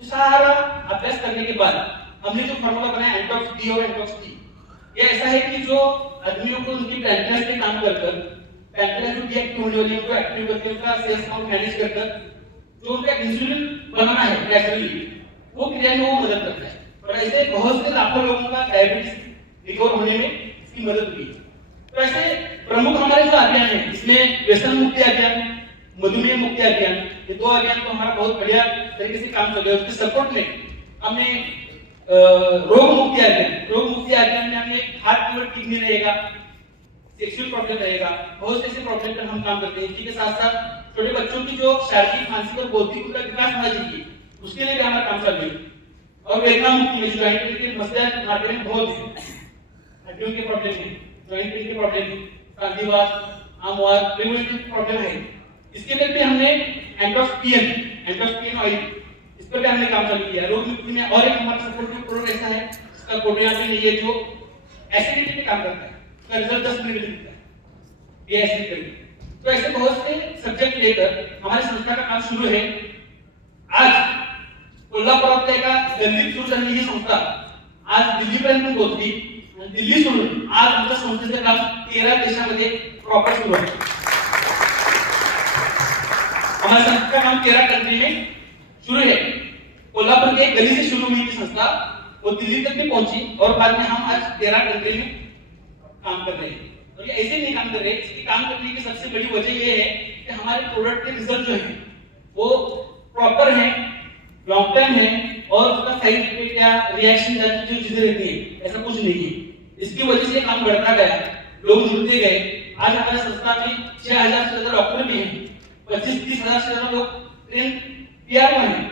तो सारा अभ्यास करने के बाद हमने जो फॉर्मूला बनाया एंटॉक्स डी और एंटॉक्स टी, ये ऐसा है कि जो आदमियों को उनकी पैंक्रियास पे काम कर पैंक्रियास जो डीएक्टिव होने वाली है उनको एक्टिव करके उनका सेल्स काउंट मैनेज कर जो उनका इंसुलिन बनाना है नेचुरली वो क्रिया में वो मदद करता है। और ऐसे बहुत से लाखों लोगों का डायबिटीज रिकवर होने में इसकी मदद हुई। तो ऐसे प्रमुख हमारे जो अभियान है इसमें व्यसन मुक्ति अभियान, मधुमेह मुक्ति अभियान, ये दो अभियान तो हमारा बहुत बढ़िया तरीके से काम चल रहा है। उसके सपोर्ट में हमने रोग मुक्ति अभियान में हमने हार्ट फेवर किडनी रहेगा, सेक्सुअल प्रॉब्लम रहेगा, बहुत ऐसे प्रॉब्लम पर हम काम करते हैं। इसी के साथ साथ छोटे बच्चों की जो शारीरिक मानसिक और बौद्धिक उनका विकास होना चाहिए उसके लिए भी हमारा काम चल रहा है। और वेदना मुक्ति में ज्वाइंट पेन के मसले मार्केट में बहुत है, हड्डियों के प्रॉब्लम है, ज्वाइंट पेन के प्रॉब्लम है, संधिवात, आमवात, रिमोटिव प्रॉब्लम है, इसके लिए भी हमने एंडोस्पियन ऑयल इस पर भी हमने काम चालू किया। रोग मुक्ति में और एक हमारा सपोर्ट में प्रोडक्ट ऐसा है इसका कोड यहाँ पे नहीं है जो एसिडिटी पे काम करता है, उसका रिजल्ट 10 मिनट में दिखता है, ये एसिड करके। तो ऐसे बहुत से सब्जेक्ट लेकर हमारी संस्था का काम शुरू है। आज कोल्हापुरातल्या एका गल्लीत सुरू झालेली ही संस्था आज दिल्लीपर्यंत पोहोचली। दिल्ली सोडून आज आमच्या संस्थेचं काम 13 देशामध्ये प्रॉपर सुरू आहे। हमारी संस्था का काम 13 कंट्री में शुरू है। कोल्हापुर के गली से शुरू हुई थी संस्था, वो दिल्ली तक भी पहुंची और बाद में हम आज 13 कंट्री में काम कर रहे हैं। और ये ऐसे नहीं काम कर रहे, इसकी काम करने की सबसे बड़ी वजह ये है कि हमारे प्रोडक्ट के रिजल्ट जो है वो प्रॉपर है, लॉन्ग टर्म है और उसका साइड इफेक्ट या रिएक्शन जैसी जो चीजें रहती है ऐसा कुछ नहीं है। इसकी वजह से काम बढ़ता गया, लोग जुड़ते गए। आज हमारे संस्था में 6000 से ज्यादा डॉक्टर भी हैं, 25-30 हजार से ज्यादा लोग ट्रेन पीआर में हैं,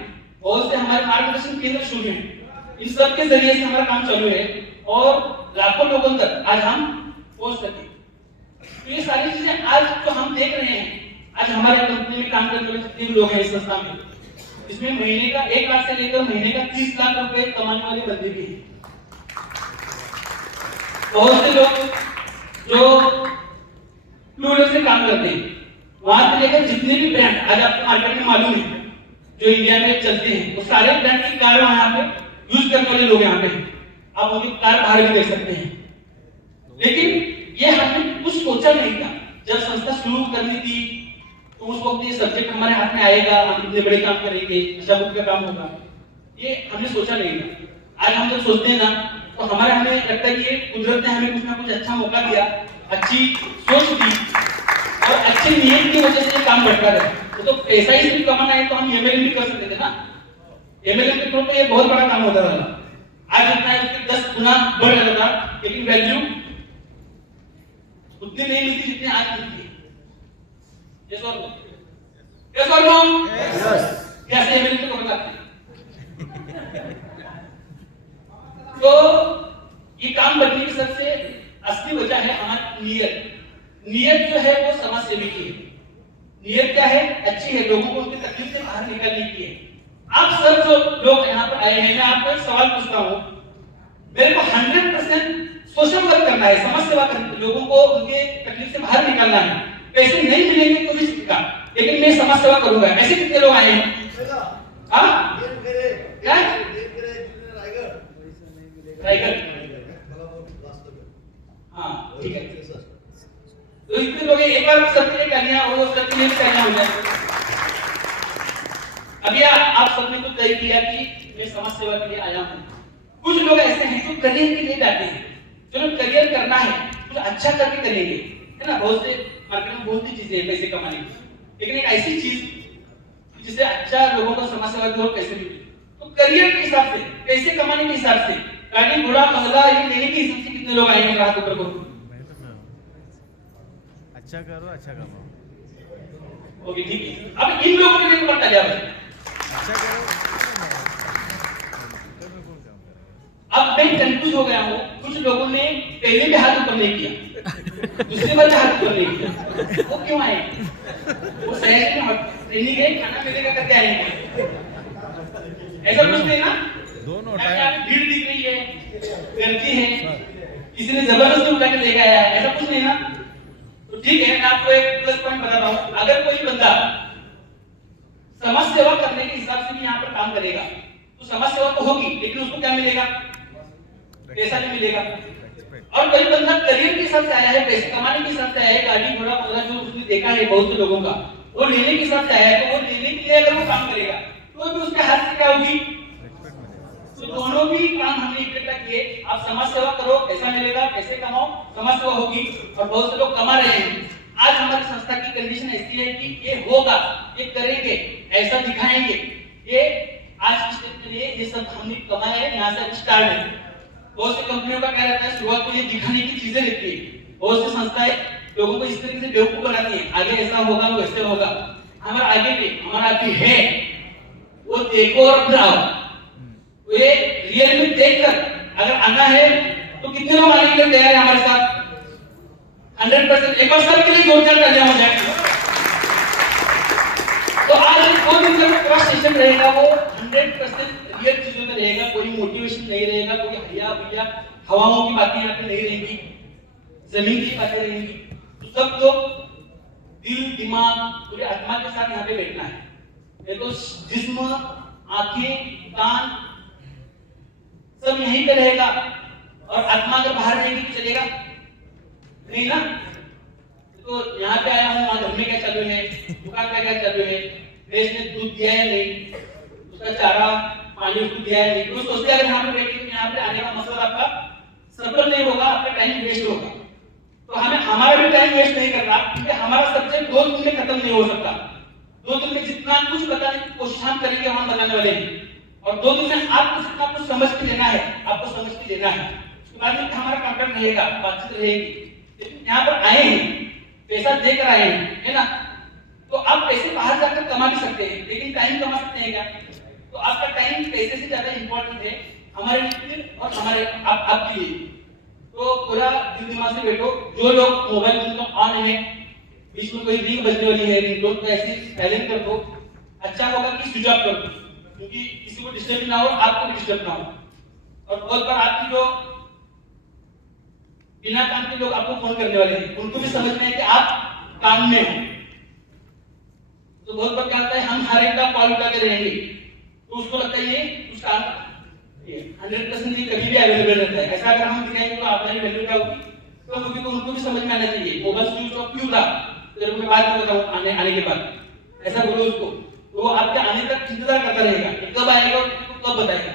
बहुत से हमारे मार्गदर्शन केंद्र शुरू हैं। इन सब के जरिए से हमारा काम चालू है और लाखों लोगों तक आज हम पहुंच सके। तो ये सारी चीजें आज जो हम देख रहे हैं, आज हमारे कंपनी में काम करने वाले जितने लोग हैं इस संस्था में, इसमें महीने का 1 लाख से लेकर महीने का 30 लाख रुपए कमाने वाले बंदे भी हैं। बहुत से लोग जो टू व्हीलर से काम करते हैं, वहां से लेकर जितने भी ब्रांड आज आपको मार्केट में मालूम है जो इंडिया में चलते हैं, वो सारे ब्रांड की कार यहाँ पे यूज करने वाले लोग यहाँ पे हैं। आप उनकी कार बाहर भी देख सकते हैं। लेकिन ये हमने कुछ सोचा नहीं था जब संस्था शुरू करनी थी, तो उस वक्त ये सब्जेक्ट हमारे हाथ में आएगा, हम इतने बड़े काम करेंगे, नशा मुक्त का काम होगा, ये हमने सोचा नहीं था। आज हम जब सोचते हैं ना तो हमें लगता है कि कुदरत ने हमें कुछ ना कुछ अच्छा मौका दिया, अच्छी सोच दी और अच्छे नियम की वजह से काम बढ़ता रहा। तो पैसा ही सिर्फ कमाना है तो हम एमएलएम भी कर सकते थे ना, एमएलएम के थ्रू तो ये बहुत बड़ा काम होता था। आज जितना है उसके 10 गुना बढ़ जाता था, लेकिन वैल्यू उतनी नहीं मिलती जितनी आज मिलती है। यस और नो? यस और नो? यस। कैसे एमएलएम को बताते हैं? तो ये काम बनने की सबसे असली वजह है हमारी नीयत जो है वो समाज सेवी की है। नीयत क्या है? अच्छी है, लोगों को उनकी तकलीफ से बाहर निकालने की है। आप सब जो लोग यहाँ पर आए हैं, मैं आपको एक सवाल पूछता हूँ, मेरे को 100% सोशल वर्क करना है, समाज सेवा करना है, लोगों को उनके तकलीफ से बाहर निकालना है। पैसे नहीं मिलेंगे तो भी सीखा, लेकिन मैं समाज सेवा करूंगा। ऐसे कितने लोग आए हैं? हाँ? क्या? रायगढ़। हाँ, ठीक है। तो इतने लोग एक बार सबके लिए कन्या हो, सबके लिए कन्या हो जाए। अभी आप सबने तो तय किया कि मैं समाज सेवा के लिए आया हूँ। कुछ लोग ऐसे हैं जो करियर के लिए जाते हैं, चलो करियर करना है, कुछ अच्छा करके करेंगे, है ना। बहुत से मार्केट में बहुत सी चीजें हैं पैसे कमाने की, लेकिन एक ऐसी चीज जिससे अच्छा लोगों को समाज सेवा की और पैसे मिले। तो करियर के हिसाब से, पैसे कमाने के हिसाब से, गाड़ी घोड़ा महला ये लेने के हिसाब से कितने लोग आए हैं? रात ऊपर को अच्छा करो, अच्छा कमाओ। ओके, ठीक है। अब इन लोगों के लिए पता क्या है? अच्छा करो। अब मैं कंफ्यूज हो गया हूँ। कुछ लोगों ने पहले भी हाथ ऊपर नहीं किया, दूसरी बार हाथ ऊपर नहीं किया, वो क्यों आए? वो सहज में ट्रेनिंग है, खाना मिलेगा करके आएंगे, ऐसा कुछ नहीं ना। दोनों भीड़ दिख रही है, गर्दी है, किसी ने जबरदस्ती उठा के ले गया है, ऐसा कुछ नहीं ना। तो ठीक है, मैं आपको एक प्लस पॉइंट बताता हूँ। अगर कोई बंदा समाज सेवा करने के हिसाब से भी यहाँ पर काम करेगा तो समाज सेवा तो होगी, लेकिन उसको क्या मिलेगा? पैसा नहीं मिलेगा। Respect. और कोई बंदा करियर के हिसाब से आया है, पैसे कमाने के हिसाब से आया है, गाड़ी घोड़ा बंगला जो उसने देखा है बहुत से लोगों का, वो लेने के हिसाब से आया है, तो वो लेने के लिए अगर वो काम करेगा तो भी उसके हाथ से क्या होगी? Respect मिलेगा. तो दोनों भी काम हमने इकट्ठा किए। आप समाज सेवा करो, पैसा मिलेगा, पैसे कमाओ, समाज सेवा होगी। और बहुत से लोग कमा रहे हैं। आज हमारी संस्था की कंडीशन ऐसी है कि ये होगा, ये करेंगे, ऐसा दिखाएंगे। ये आज की स्टेज के लिए ये सब हमने कमाया है, यहाँ से स्टार्ट है। बहुत सी कंपनियों का क्या रहता है, शुरुआत में ये दिखाने की चीजें रहती है। बहुत सी संस्थाएं लोगों को इस तरीके से बेवकूफ बनाती है, आगे ऐसा होगा, वो ऐसे होगा। हमारा आगे भी, हमारा आगे है, वो देखो और फिर आओ। ये रियल में देखकर अगर आना है तो कितने लोग आने के लिए तैयार है हमारे साथ? 100%। एक बार सर के लिए जोरदार तालियां हो जाए। तो आज 2 दिन का पूरा सेशन रहेगा, वो 100% रियल चीजों में रहेगा। कोई मोटिवेशन नहीं रहेगा, कोई हया भैया हवाओं की बातें यहाँ पे नहीं रहेंगी, जमीन की बातें रहेंगी। तो सब लोग दिल दिमाग पूरे आत्मा के साथ यहाँ पे बैठना है। ये तो जिस्म, आंखें, कान सब यहीं पे रहेगा, और आत्मा अगर बाहर रहेगी तो चलेगा नहीं ना। तो यहाँ पे आया हूँ, वहाँ घर में क्या चालू है, दुकान पे क्या चालू है, भैंस ने दूध दिया है नहीं, उसका चारा पानी उसको दिया है नहीं, तो सोचते अगर यहाँ पे बैठे तो यहाँ पे आने का मकसद आपका सफल नहीं होगा, आपका टाइम वेस्ट होगा। तो हमें हमारा भी टाइम वेस्ट नहीं करना, क्योंकि हमारा सब्जेक्ट 2 दिन में खत्म नहीं हो सकता। 2 दिन में जितना कुछ बताने की कोशिश हम करेंगे, हम बताने वाले हैं। और 2 दिन में आपको जितना कुछ समझ के लेना है, आपको समझ के लेना है। उसके बाद में हमारा कॉन्टेक्ट रहेगा, बातचीत रहेगी। लेकिन यहाँ पर आए हैं, पैसा देकर आए हैं, है ना? तो आप पैसे बाहर जाकर कमा भी सकते हैं, लेकिन टाइम कमा सकते हैं क्या? तो आपका टाइम पैसे से ज्यादा इंपॉर्टेंट है हमारे लिए और हमारे आपके लिए। तो पूरा दिल दिमाग से बैठो। जो लोग मोबाइल उनका ऑन है, बीच में कोई रिंग बजने वाली है, रिंगटोन को ऐसे साइलेंट कर दो। अच्छा होगा कि स्विच ऑफ कर दो, क्योंकि किसी को डिस्टर्ब ना हो, आपको भी डिस्टर्ब ना हो। और बहुत बार आपकी जो बिना काम के लोग आपको फोन करने वाले हैं, उनको भी समझना है कि आप काम में हो। तो बहुत बार क्या होता है, हम हर एक का कॉल उठाते रहेंगे, तो उसको लगता है ये उस काम 100% ये कभी भी अवेलेबल रहता है। ऐसा अगर हम दिखाएंगे तो हमारी वैल्यू क्या होगी? तो क्योंकि तो उनको भी समझ में आना चाहिए मोबाइल स्विच ऑफ क्यों था, तो मैं बाद में बताऊं आने के बाद। ऐसा बोलो उसको, तो वो आपके आने तक इंतजार करता रहेगा कि कब आएगा, तो कब बताएगा।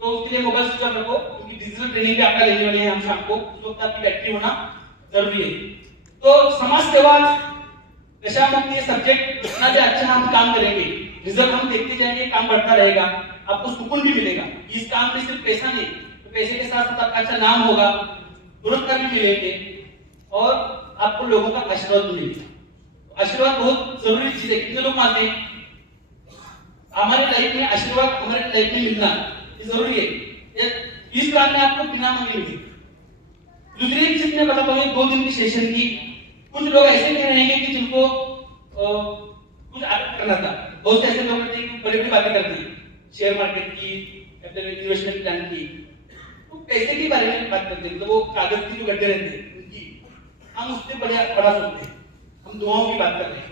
तो उसके लिए मोबाइल स्विच ऑफ रखो, क्योंकि डिजिटल ट्रेनिंग भी आपका लेने वाले हैं हम शाम को, उस वक्त आपकी बैटरी होना जरूरी है। तो समाज सेवा, नशा मुक्ति सब्जेक्ट जितना भी अच्छा हम काम करेंगे, रिजल्ट हम देखते जाएंगे, काम बढ़ता रहेगा, आपको सुकून भी मिलेगा। इस काम में सिर्फ पैसा नहीं, तो पैसे के साथ साथ आपका अच्छा नाम होगा, पुरस्कार भी मिलेंगे, और आपको लोगों का आशीर्वाद भी मिलेगा। आशीर्वाद बहुत जरूरी चीज है। कितने लोग मानते हैं हमारे लाइफ में आशीर्वाद हमारे लाइफ में मिलना जरूरी है? इस काम में आपको बिना मांगे मिलेगी। दूसरी एक चीज मैं बताता हूँ, 2 दिन की सेशन की, कुछ लोग ऐसे नहीं रहेंगे कि जिनको कुछ आदत करना था। बहुत से ऐसे लोग रहते हैं कि बड़ी बड़ी बातें करते हैं, शेयर मार्केट की, इन्वेस्टमेंट प्लान की, तो पैसे के बारे में बात करते हैं। तो वो कागज की जो गड्ढे रहते हैं उनकी, हम उससे बड़ा सोचते हैं। हम दुआओं की बात कर रहे हैं,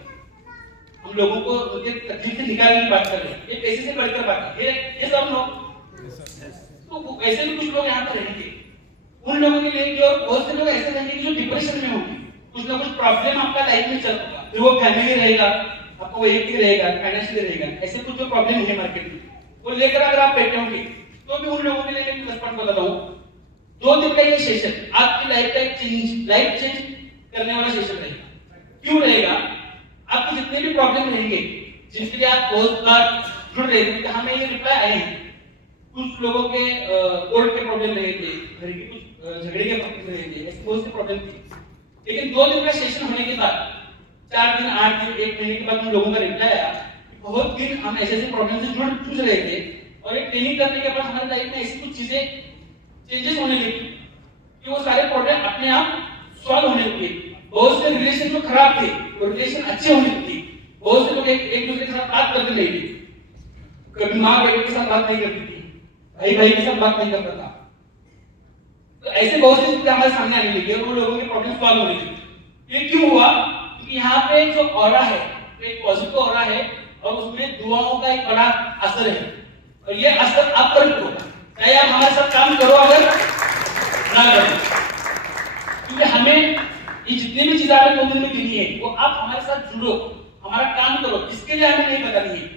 हम लोगों को उनके तकलीफ से निकालने की बात कर रहे हैं। ये पैसे से बढ़कर बात है, ये सब लोग। तो ऐसे भी कुछ लोग यहाँ पर रहेंगे, उन लोगों के लिए, और बहुत से लोग ऐसे रहेंगे जो डिप्रेशन में होंगे, कुछ ना कुछ प्रॉब्लम आपका लाइफ में चल रहा है, फिर वो फैमिली रहेगा, आपको वैयक्तिक रहेगा, फाइनेंशियल रहेगा, ऐसे कुछ जो प्रॉब्लम है मार्केट में, वो लेकर अगर आप बैठे होंगे, तो भी उन लोगों के लिए मैं प्लस पॉइंट बताता हूँ। 2 दिन का ये सेशन आपकी लाइफ चेंज करने वाला सेशन रहेगा। क्यों रहेगा? आपको जितने भी प्रॉब्लम रहेंगे, जिनके लिए आप बहुत बार जुड़ रहे थे, हमें ये रिप्लाई आए हैं। कुछ लोगों के कोर्ट के प्रॉब्लम रहे थे, घर के कुछ झगड़े के प्रॉब्लम रहे थे, ऐसी बहुत सी प्रॉब्लम थी। लेकिन 2 दिन का सेशन होने के बाद, 4 दिन, 8 दिन, 1 महीने के बाद उन लोगों का रिप्लाई आया, बहुत दिन हम ऐसे प्रॉब्लम से जूझ रहे थे, और एक ट्रेनिंग करने के बाद हमारी लाइफ में ऐसी कुछ चीजें चेंजेस होने लगी कि वो सारे प्रॉब्लम अपने आप सॉल्व होने लगे। बहुत से रिलेशन जो खराब थे, वो रिलेशन अच्छे होने लगे। बहुत से लोग एक दूसरे के साथ बात करते नहीं थे, कभी माँ बेटे के साथ बात नहीं करती थी, भाई भाई के साथ बात नहीं करता था। तो ऐसे बहुत सी चीजें हमारे सामने आने लगी और वो लोगों के प्रॉब्लम सॉल्व होने लगे। ये क्यों हुआ? क्योंकि यहाँ पे जो ऑरा है, एक पॉजिटिव ऑरा है, और उसमें दुआओं का एक बड़ा असर है। और ये असर आप पर भी होगा, चाहे आप हमारे साथ काम करो अगर ना करो, क्योंकि हमें ये जितनी भी चीजें आपने 2 दिन में दी है वो आप हमारे साथ जुड़ो, हमारा काम करो, इसके लिए हमें नहीं बतानी है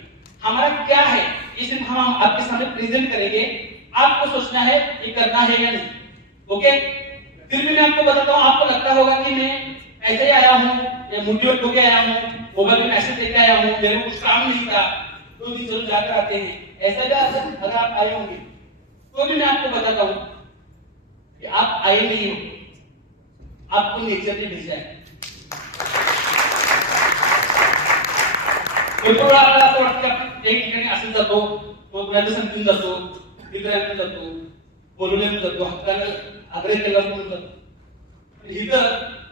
हमारा क्या है, ये सिर्फ हम आपके सामने प्रेजेंट करेंगे, आपको सोचना है ये करना है या नहीं। ओके, फिर भी मैं आपको बताता हूँ, आपको लगता होगा कि मैं ऐसे ही आया हूँ या मोटिवेट होके आया हूँ, मोबाइल में मैसेज देके आया हूँ, मेरे को कुछ काम नहीं था, 2 दिन जरूर जाकर आते हैं, ऐसा भी अगर आप आए होंगे तो भी मैं आपको बताता हूँ कि आप आए नहीं हो, आपको नेचर ने भेजा है। भरपूर आपल्याला असं वाटतं की आपण एक ठिकाणी असं जातो, मग कुणाला समजून जातो, मित्रांना जातो, बोलवल्यानं जातो, हक्कानं आग्रह केला म्हणून जातो। इथं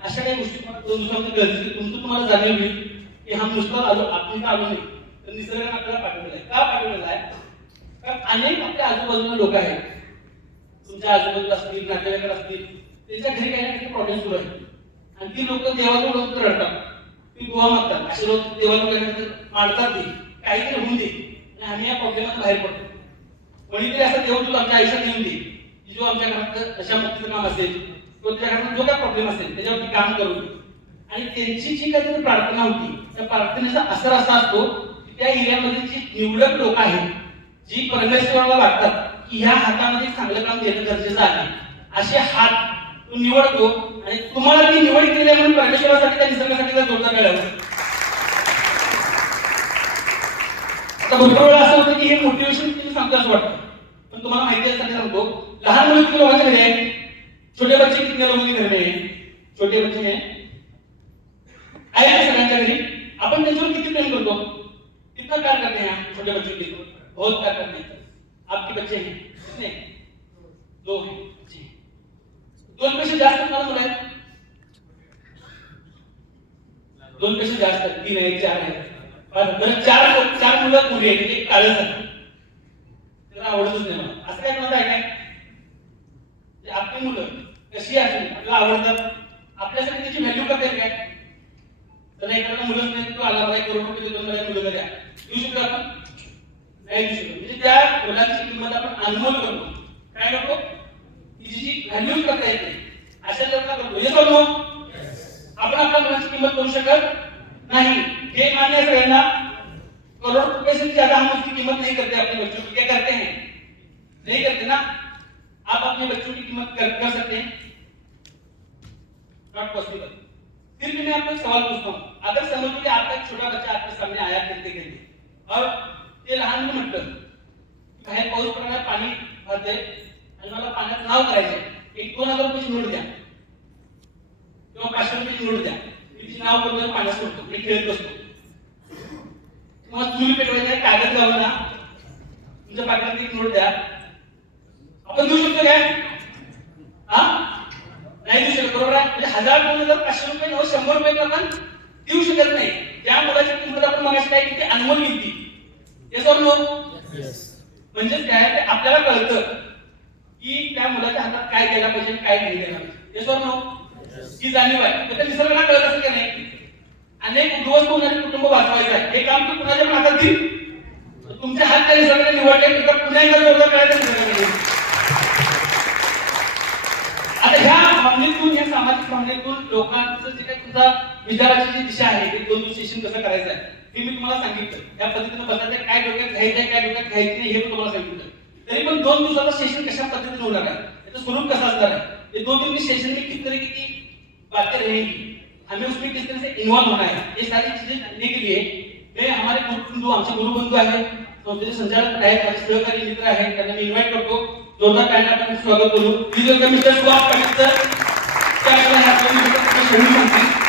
अशा काही गोष्टी तुम्हाला 2 दिवसामध्ये गरजेचं तुमचं तुम्हाला जाणीव होईल की हा नुसतं आलो आपण का आलो नाही, तर निसर्गाने आपल्याला पाठवलेला आहे। का पाठवलेला आहे? कारण अनेक आपल्या आजूबाजूला लोक आहेत, तुमच्या आजूबाजूला असतील, नातेवाईक असतील, त्यांच्या घरी काही ना काही प्रॉब्लेम सुरू आहे आणि ती लोक देवाजवळ रडतात, ती दुआ मागतात, असे लोक देवाजवळ मानतात ते काहीतरी होऊन दे आणि आम्ही या प्रॉब्लेमातून बाहेर पडतो। कोणीतरी असं देव आमच्या आयुष्यात येऊन दे की जो आमच्या घरात नशामुक्तीचं काम असेल किंवा त्या घरात जो काय प्रॉब्लेम असेल त्याच्यावरती काम करू आणि त्यांची जी काही प्रार्थना होती त्या प्रार्थनेचा असर असा असतो की त्या एरियामध्ये जी निवडक लोक आहेत, जी परमेश्वराला वाटतात की ह्या हातामध्ये चांगलं काम देणं गरजेचं आहे, असे हात तो निवडतो आणि तुम्हाला ती निवड केली म्हणून परमेश्वरासाठी त्या निसर्गासाठी जोडता मिळालं। आता भरपूर वेळा असं होतं की हे मोटिवेशन तुम्ही सांगतो असं वाटतं, पण तुम्हाला माहिती असताना सांगतो, लहान मुलं किती लोकांच्या घरी आहेत, छोटे बच्चे कितने लोगों के घर में हैं, छोटे बच्चे हैं आए सगळ्यांच्या घरी, आपण त्यांच्यावर किती प्रेम करतो, कितना प्यार करते हैं छोटे बच्चों के लिए, बहुत प्यार करते हैं। आपके बच्चे हैं कितने? 2 हैं, 2 पेक्षा जास्त तुम्हाला मुलं आहेत, 2 पेक्षा जास्त 3 आहेत, 4 आहेत, बरं 4 मुलं मुली आहेत, एक काळच आहे, त्याला आवडतच नाही मला, असं काय म्हणत आहे काय? आपली मुलं कशी असेल आपल्याला आवडतात, आपल्यासाठी त्याची व्हॅल्यू करेल काय? तर एखादा मुलंच नाही, तो आला बाई करोड रुपये देतो, मला मुलं द्या, देऊ शकतो आपण? नाही देऊ शकतो, म्हणजे त्या मुलांची किंमत आपण अनमोल करतो, काय करतो? तिची व्हॅल्यू करता येत नाही, अशा लोकांना करतो। हे समजलो आपण आपल्या मुलाची किंमत करू शकत नाही, हे मान्य आहे सगळ्यांना। करोड़ रुपए से ज्यादा हम उसकी कीमत नहीं करते अपने बच्चों की, क्या करते हैं? नहीं करते ना। आप अपने बच्चों की कीमत कर सकते हैं? Not possible. फिर भी मैं आपको एक सवाल पूछता हूँ, अगर समझो कि आपका एक छोटा बच्चा आपके सामने आया खेलते खेलते और ते लहान मुलं म्हटलं बाहेर पाऊस पडणार, पाणी भरते आणि मला पाण्यात नाव करायचंय, एक 2000 रुपयाची नोट द्या किंवा 500 रुपयाची नोट द्या, तिची नाव करून पाण्यात सोडतो, मी खेळत बसतो, मग चूल पेटवायची कागद घालून तुमच्या पाकिटात एक नोट द्या, आपण देऊ शकतो काय? हा नाही देऊ शकत, बरोबर आहे? म्हणजे 1000, 2000, 500 रुपये 100 रुपये आपण देऊ शकत नाही। त्या मुलाची किंमत आपण मगाशी काय किती अनमोल किती, येस ऑर नो? म्हणजे काय ते आपल्याला कळतं की त्या मुलाच्या हातात काय द्यायला पाहिजे काय नाही द्यायला पाहिजे, येस ऑर नो? ही जाणीव आहे, तर निसर्गाला कळत असेल की नाही? अनेक उद्ध्वस्त होणारे कुटुंब वाचवायचं आहे, हे काम तू कुणाच्या पण हातात देईल, तुमच्या हात त्या निसर्गाने निवडले, तुला पुन्हा एकदा जोडला कळायचं निसर्गाने। आता ह्या भावनेतून, या सामाजिक भावनेतून लोकांचं जे काही तुमचा विचाराची जी दिशा आहे, ते 2 दिवस सेशन कसं करायचं आहे हे मी तुम्हाला सांगितलं, त्या पद्धतीने बसायचं, काय डोक्यात घ्यायचंय काय डोक्यात घ्यायचं नाही हे तुम्हाला सांगितलं। तरी पण 2 दिवसाचं सेशन कशा पद्धतीने होणार आहे, त्याचं स्वरूप कसं असणार आहे, हे 2 दिन के सेशन में किस तरह की बातें रहेंगी, हमें उसमें किस तरह से इन्वॉल्व होना है, ये सारी चीजें जानने के लिए मैं हमारे गुरुबंधू, आमचे गुरुबंधू आहेत, संस्थेचे संचालक आहेत, माझे सहकारी मित्र आहेत, त्यांना मी इन्व्हाइट करतो, जोरदार टाळ्यांनी आपण स्वागत करू। Please welcome mister Subhash Patil सर, ते आपल्याला ह्या 2 दिवसात सांगतील।